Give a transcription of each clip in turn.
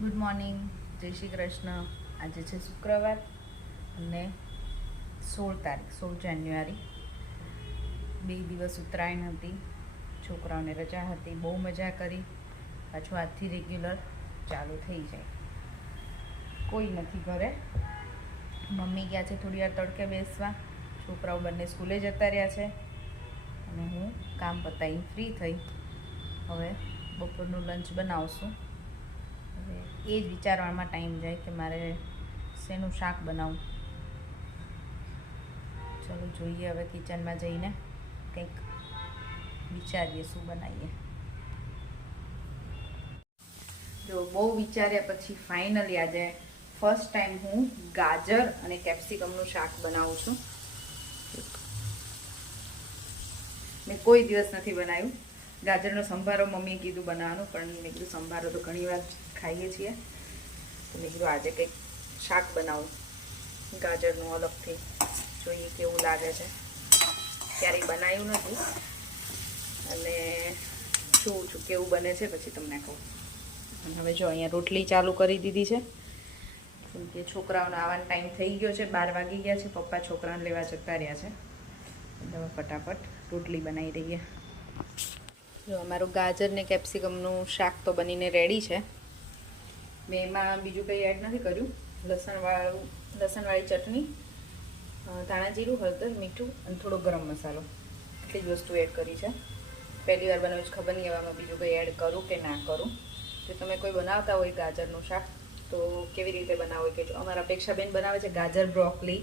Good morning, જય શ્રી કૃષ્ણ. આજે છે શુક્રવાર અને સોળ તારીખ, સોળ જાન્યુઆરી. બે દિવસ ઉત્તરાયણ હતી, છોકરાઓને રજા હતી, બહુ મજા કરી. પાછું આજથી રેગ્યુલર ચાલુ થઈ જાય. કોઈ નથી ઘરે. મમ્મી ગયા છે થોડી વાર તડકે બેસવા. છોકરાઓ બંને સ્કૂલે જતા રહ્યા છે. અને હું કામ પતાવીને ફ્રી થઈ. હવે બપોરનું લંચ બનાવશું. એ જ વિચારવામાં ટાઈમ જાય કે મારે શેનું શાક બનાવું. ચલો જોઈએ હવે કિચનમાં જઈને કંઈક વિચારીએ શું બનાવીએ. જો બહુ વિચાર્યા પછી ફાઇનલી આજે ફર્સ્ટ ટાઈમ હું ગાજર અને કેપ્સિકમનું શાક બનાવું છું. મેં કોઈ દિવસ નથી બનાવ્યું. ગાજરનો સંભારો મમ્મીએ કીધું બનાવવાનું, પણ મેં કીધું સંભારો તો ઘણી ખાઈએ છીએ. તો મેં કીધું આજે કંઈક શાક બનાવું, ગાજરનું અલગથી. જોઈએ કેવું લાગે છે. ક્યારેય બનાવ્યું નથી. અને જોઉં છું કેવું બને છે, પછી તમને કહું. હવે જો અહીંયા રોટલી ચાલુ કરી દીધી છે. કેમ કે છોકરાઓનો આવવાનો ટાઈમ થઈ ગયો છે, બાર વાગી ગયા છે, પપ્પા છોકરાને લેવા જતા રહ્યા છે. એટલે ફટાફટ રોટલી બનાવી દઈએ. જો અમારું ગાજર ને કેપ્સિકમનું શાક તો બનીને રેડી છે. મેં એમાં બીજું કંઈ એડ નથી કર્યું. લસણવાળું, લસણવાળી ચટણી ધાણા જીરું, હળદર, મીઠું અને થોડો ગરમ મસાલો. એટલી જ વસ્તુ એડ કરી છે. પહેલી વાર બનાવું છે, ખબર નહીં એવામાં બીજું કંઈ એડ કરું કે ના કરું. જો તમે કોઈ બનાવતા હોય ગાજરનું શાક, તો કેવી રીતે બનાવો કે અમારા અપેક્ષાબેન બનાવે છે ગાજર બ્રોકલી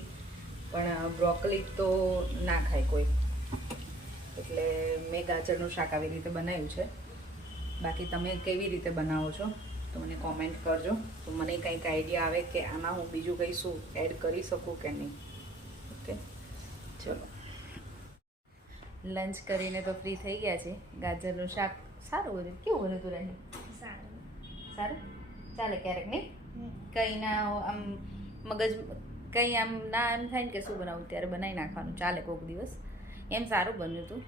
પણ બ્રોકલી તો ના ખાય કોઈ. એટલે મેં ગાજરનું શાક આવી રીતે બનાવ્યું છે. બાકી તમે કેવી રીતે બનાવો છો તો મને કોમેન્ટ કરજો. તો મને કંઈક આઈડિયા આવે કે આમાં હું બીજું કંઈ શું એડ કરી શકું કે નહીં. ઓકે ચલો. લંચ કરીને તો ફ્રી થઈ ગયા છે. ગાજરનું શાક સારું બન્યું કેવું બન્યું તું રહી સારું. ચાલે ક્યારેક નહીં? કંઈ ના આમ મગજ કંઈ આમ ના એમ થાય ને કે શું બનાવું? ત્યારે બનાવી નાખવાનું. ચાલે કોઈક દિવસ. એમ સારું બન્યું હતું.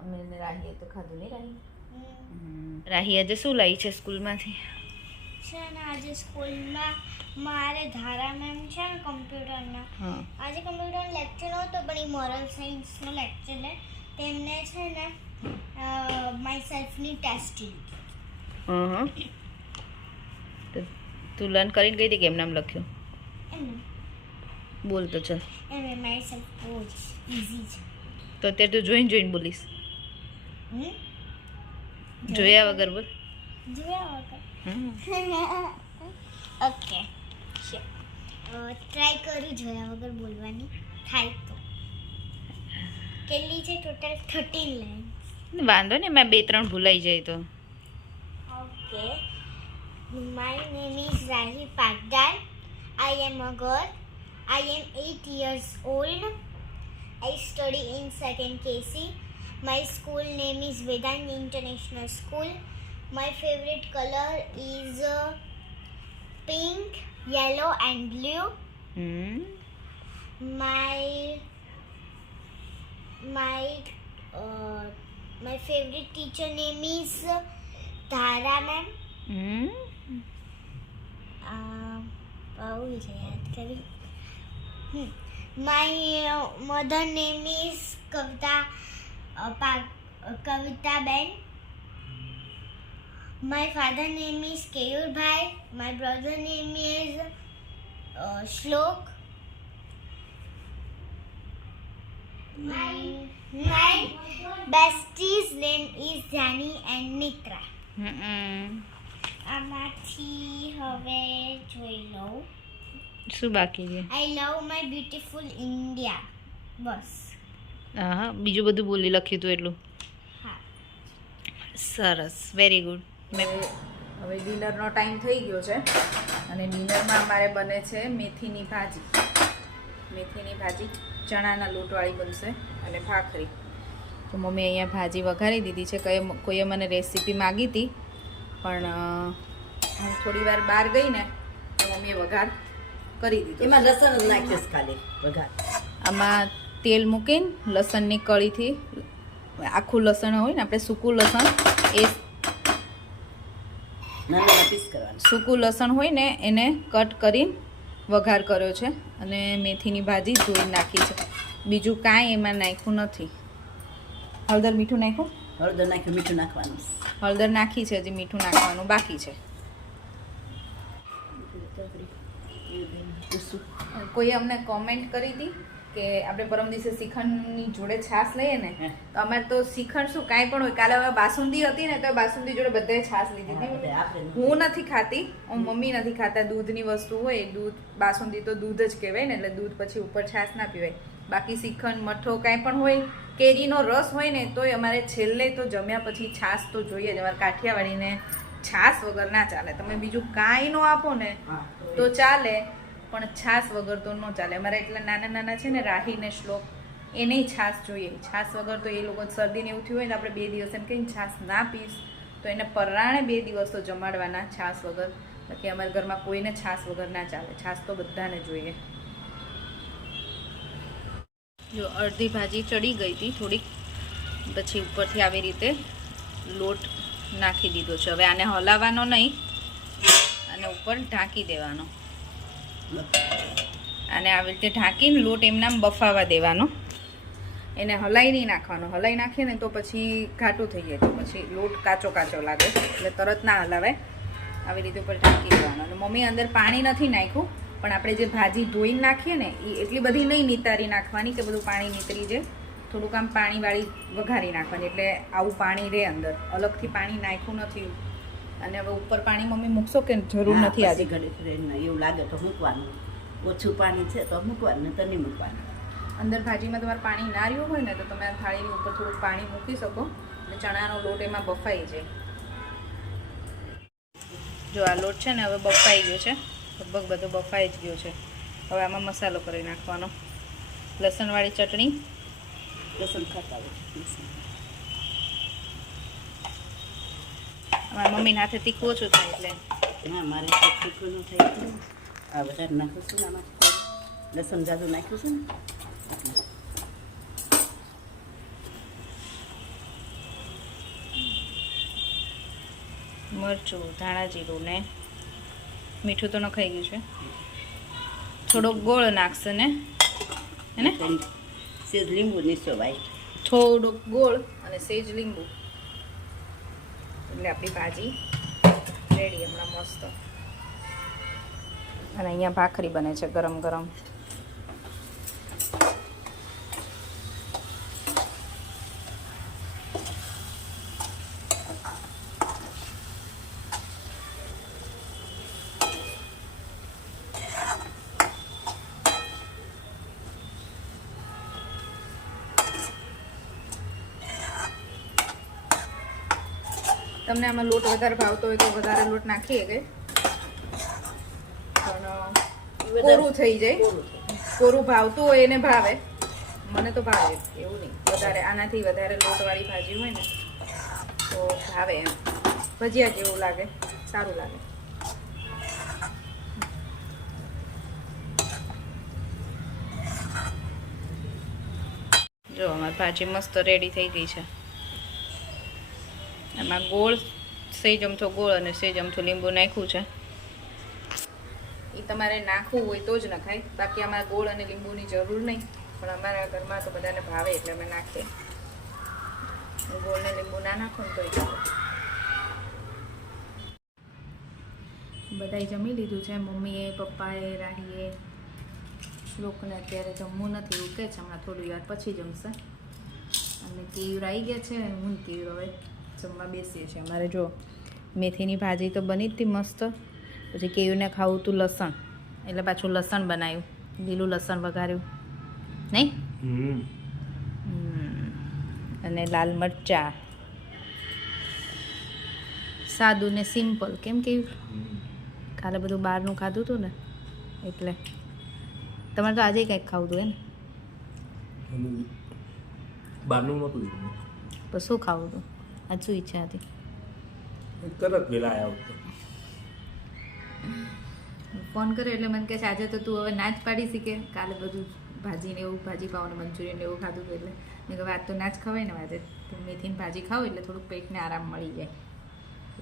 અમે ને રાહીએ તો ખાધું નહીં રાહી? રાહી આજે શું લાવી છે સ્કૂલમાંથી? છે ને આજે સ્કૂલમાં મારે ધારા મેમ છે ને કમ્પ્યુટરના. હા. આજે કમ્પ્યુટર લેક્ચર નહોતો પણ એ મોરલ સાયન્સનો લેક્ચર લે તેમને છે ને માય સેલ્ફની ટેસ્ટ લીધી. હં તો તું લર્ન કરીને ગઈ હતી કેમ નામ લખ્યું? બોલ તો ચલ. એમ માય સેલ્ફ બહુ ઇઝી છે. તો અત્યારે તું જોઈને જોઈને બોલીશ? જોયા વગર બોલ. જોયા વગર. ઓકે. ટ્રાય કરું જોયા વગર બોલવાની. થાય તો. કેટલી છે ટોટલ થર્ટીન લાઈન વાંધો ને મેં બે ત્રણ ભૂલાઈ જાય તો. Okay. My is Rahi Pagdal. I am a girl. I am 8 years old. I study in second KC. My school name is Vedan International School. My favorite color is uh, pink, yellow, and blue. Mm. My my uh, my favorite teacher name is uh, Dhara ma'am. Mm. Uh, my uh, mother name is Kavita is Kavita Kavita ben my father name is Keyurbhai my brother name is Shlok my besties name is Jani and Mitra હમ આમાંથી હવે જોઈ લઉં શું બાકી છે I love my beautiful India બસ હા હા બીજું બધું બોલી લખ્યું હતું એટલું? હા. સરસ વેરી ગુડ મેં હવે ડિનરનો ટાઈમ થઈ ગયો છે અને ડિનરમાં અમારે બને છે મેથીની ભાજી. મેથીની ભાજી ચણાના લોટવાળી બનશે અને ભાખરી. તો મમ્મી અહીંયા ભાજી વઘારી દીધી છે. કઈ કોઈએ મને રેસીપી માગી હતી પણ હું થોડી વાર બહાર ગઈ ને તો મમ્મીએ વઘાર કરી દીધો. એમાં લસણ નાખીશ ખાલી વઘાર. આમાં તેલ મૂકીને લસણની કળીથી આખું લસણ હોય ને આપણે સૂકું લસણ એ સૂકું લસણ હોય ને એને કટ કરીને વઘાર કર્યો છે અને મેથીની ભાજી ધોઈ નાખી છે. બીજું કાંઈ એમાં નાખ્યું નથી. હળદર મીઠું નાખ્યું? હળદર નાખ્યું મીઠું નાખવાનું. હળદર નાખી છે હજી મીઠું નાખવાનું બાકી છે. કોઈ અમને કોમેન્ટ કરી હતી કે આપણે પરમ દિવસે શ્રીખંડની જોડે છાશ લઈએ ને તો અમારે તો શ્રીખંડ શું કાંઈ પણ હોય. કાલે હવે બાસુંદી હતી ને તો બાસુંદી જોડે બધાએ છાશ લીધી હતી. હું નથી ખાતી હું મમ્મી નથી ખાતા દૂધની વસ્તુ હોય દૂધ બાસુંદી તો દૂધ જ કહેવાય ને એટલે દૂધ પછી ઉપર છાશ ના પીવાય. બાકી શ્રીખંડ મઠો કાંઈ પણ હોય કેરીનો રસ હોય ને તોય અમારે છેલ્લે તો જમ્યા પછી છાશ તો જોઈએ જ. અમારે કાઠિયાવાડીને છાશ વગર ના ચાલે. તમે બીજું કાંઈ ન આપો ને તો ચાલે. પણ છાશ વગર તો ન ચાલે. અમારા એટલા નાના નાના છે ને રાહીને શ્લોક એને છાશ જોઈએ. છાશ વગર તો એ લોકો શરદીને એવું થયું હોય ને આપણે બે દિવસ એમ કહીને છાશ ના પીશ, તો એને પરાણે બે દિવસ તો જમાડવાના છાશ વગર. બાકી અમારા ઘરમાં કોઈને છાશ વગર ના ચાલે. છાશ તો બધાને જોઈએ. જો, અડધી ભાજી ચડી ગઈ હતી થોડીક. પછી ઉપરથી આવી રીતે લોટ નાખી દીધો છે. હવે આને હલાવવાનો નહીં અને ઉપર ઢાંકી દેવાનો. અને આવી રીતે ઢાંકીને લોટ એમના બફાવા દેવાનો. એને હલાઈ નહીં નાખવાનો. હલાઈ નાખીએ ને તો પછી ઘાટું થઈ જાય, તો પછી લોટ કાચો કાચો લાગે. એટલે તરત ના હલાવાય. આવી રીતે ઉપર ઢાંકી દેવાનો. અને મમ્મી અંદર પાણી નથી નાખ્યું, પણ આપણે જે ભાજી ધોઈને નાખીએ ને, એ એટલી બધી નહીં નિતારી નાખવાની કે બધું પાણી નીતરી જાય. થોડુંક આમ પાણીવાળી વઘારી નાખવાની. એટલે આવું પાણી રહે અંદર. અલગથી પાણી નાખ્યું નથી. અને હવે ઉપર પાણી મમ્મી મૂકશો કે જરૂર નથી આજે? ઘડી ફરીને એવું લાગે તો મૂકવાનું. ઓછું પાણી છે તો મૂકવાનું તો નહીં મૂકવાનું. અંદર ભાજીમાં તમારે પાણી ના રહ્યું હોય ને તો તમે આ થાળીની ઉપર થોડું પાણી મૂકી શકો અને ચણાનો લોટ એમાં બફાઈ જાય. જો આ લોટ છે ને હવે બફાઈ ગયો છે લગભગ બધો બફાઈ જ ગયો છે. હવે આમાં મસાલો કરી નાખવાનો. લસણવાળી ચટણી. લસણ ખાતા હોય લસણ. અમારા મમ્મીના હાથે તીખું ઓછું થાય એટલે. હા મારે તીખું ન થાય. આ વધારે નાખું છું આમાં. લસણ જાદુ નાખ્યું છે ને. મરચું ધાણા જીરું ને મીઠું તો નખાઈ ગયું છે. થોડોક ગોળ નાખશે ને? હે ને? સેજ લીંબુ નીચો ભાઈ થોડોક ગોળ અને સેજ લીંબુ. એટલે આપણી ભાજી રેડી હમણાં મસ્ત. અને અહીંયા ભાખરી બને છે ગરમ ગરમ. તમને આમાં લોટ વધારે ભાવતો હોય તો વધારે લોટ નાખીએ કે? કોરું થઈ જાય. કોરું ભાવતું હોય એને ભાવે. મને તો ભાવે. એવું નહીં. વધારે આનાથી વધારે લોટવાળી ભાજી હોય ને તો ભાવે એમ. ભજીયા જેવું લાગે. સારું લાગે. જો અમારી ભાજી મસ્ત રેડી થઈ ગઈ છે. એમાં ગોળ સેજ અમથો ગોળ અને સેજ અમથું લીંબુ નાખ્યું છે. એ તમારે નાખવું હોય તો જ નખાય. બાકી અમારે ગોળ અને લીંબુની જરૂર નહીં. પણ અમારા ઘરમાં તો બધાને ભાવે એટલે અમે નાખીએ. ગોળ ને લીંબુ ના નાખો ને તો એ બધાએ જમી લીધું છે. મમ્મીએ, પપ્પાએ રાહીએ શ્લોકને અત્યારે જમવું નથી. કહે છે. હમણાં થોડી વાર પછી જમશે. અને કેયુર આવી ગયા છે. હું કેયુર હવે જમવા બેસીએ છીએ. અમારે જો મેથીની ભાજી તો બની જ હતી મસ્ત. પછી કેયુરને ખાવું હતું લસણ. એટલે પાછું લસણ બનાવ્યું લીલું લસણ વઘાર્યું. નહીં. અને લાલ મરચા. સાદું ને સિમ્પલ. કેમ કેવું કાલે બધું બહારનું ખાધું હતું ને? એટલે. તમારે તો આજે કંઈક ખાવું હતું એને ને બહારનું નહોતું તો શું ખાવું હતું શું ઈચ્છા હતી તરત વેલા આવ્યા ફોન કર્યો એટલે મને કહે છે આજે તો તું હવે ના જ પાડી શીખે કાલે બધું ભાજીને એવું ભાજી પાવ ને મંચુરિયન એવું ખાધું હતું એટલે. મેં કહ્યું આજ તો ના જ ખવાય ને આજે તો મેથીની ભાજી ખાવ એટલે થોડુંક પેટને આરામ મળી જાય.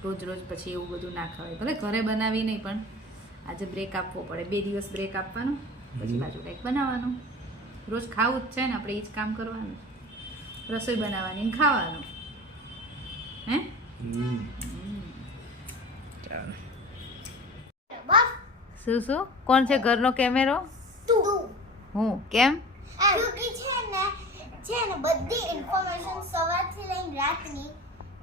રોજ રોજ પછી એવું બધું ના ખવાય. ભલે ઘરે બનાવી નહીં પણ આજે બ્રેક આપવો પડે. બે દિવસ બ્રેક આપવાનો પછી બાજુ કંઈક બનાવવાનું. રોજ ખાવું જ છે ને આપણે એ જ કામ કરવાનું. રસોઈ બનાવવાની ને ખાવાનું. હે. શું શું? કોણ છે ઘરનો કેમેરો? હું, કેમ? છે ને છે ને બધી ઇન્ફોર્મેશન સવારથી લઈને રાતની.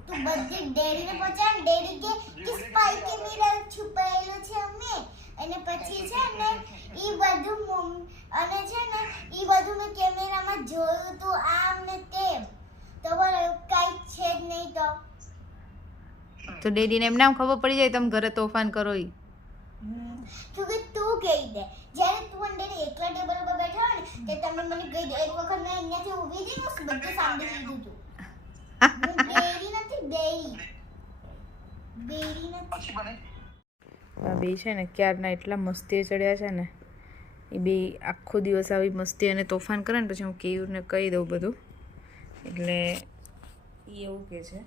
તું બધી ડેરીને પહોંચાડ ડેરી કે કે સ્પાઈ કેમેરા છુપાયેલું છે અમે અને પછી છે ને ઈ બધું અને છે ને ઈ બધું મેં કેમેરામાં જોયું તું આમ ને તેમ તો બોલો એવું કાંઈ છે જ નહીં તો તો ડેડીને એમ નામ ખબર પડી જાય તમે ઘરે તોફાન કરો ઈ. ક્યુંકિ તું કહી દે. જ્યારે તું અને ડેડી એકલા ટેબલ પર બેઠા હોય ને તે તમે મને કહી દે. એક વખત મેં અહીંયાથી ઊભી થઈ ને બધું સાંભળી લીધું તું. ડેડી નથી બેરી બેરી નથી. આ બે છે ને ક્યારના એટલા મસ્તી ચડ્યા છે ને એ બે આખો દિવસ આવી મસ્તી અને તોફાન કરે ને પછી હું કેયુરને કહી દઉં બધું. એટલે એ એવું કહે છે.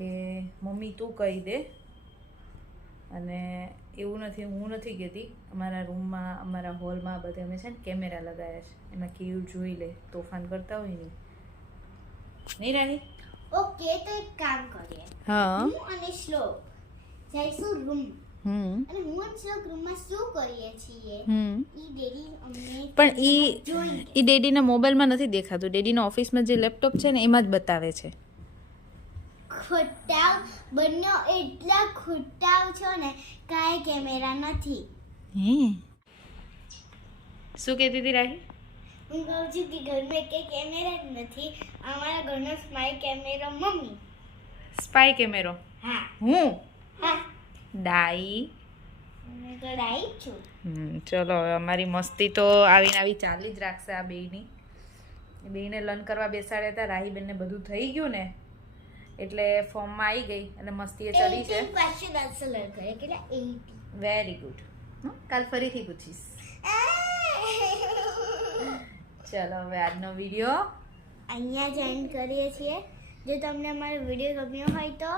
કે મમ્મી તું કહી દે. અને એવું નથી હું નથી કહેતી. અમારા રૂમમાં અમારા હોલમાં બધે અમે છે ને કેમેરા લગાવ્યા છે. એમાં કેવું જોઈ લે તોફાન કરતા હોય નહીં નહીં રાહી ઓકે તો એક કામ કરીએ. હા. હું અને શ્લોક જઈશું રૂમ. હમ. અને હું અને શ્લોક રૂમમાં શું કરીએ છીએ? ઈ ડેડી અમને પણ ઈ. ઈ ડેડીના મોબાઈલમાં નથી દેખાતું. ડેડીના ઓફિસમાં જે લેપટોપ છે ને એમાં જ બતાવે છે. ખોટાવ બંને એટલા ખોટાવ છો ને કાંઈ કેમેરા નથી. હે? શું કહેતી હતી રાહી? હું કહું છું કે ઘરમાં કે કેમેરા જ નથી અમારા ઘરનો સ્પાય કેમેરો મમ્મી. સ્પાય કેમેરો? હા. હું? હા. ડાઈ. ચલો હવે અમારી મસ્તી તો આવીને આવી ચાલી જ રાખશે આ બેની બેને લર્ન કરવા બેસાડ્યા હતા રાહીબેનને બધું થઈ ગયું ને? એટલે ફોર્મમાં આવી ગઈ અને મસ્તીએ ચડી છે. 18 question answer લર્ન કરે કેટલા? 80 વેરી ગુડ કાલ ફરીથી પૂછીશ. ચલો હવે આજનો વીડિયો અહીંયા જ એન્ડ કરીએ છીએ. જો તમને અમારો વીડિયો ગમ્યો હોય તો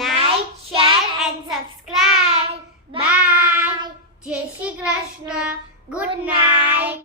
like share and subscribe bye Jai Shri Krishna good night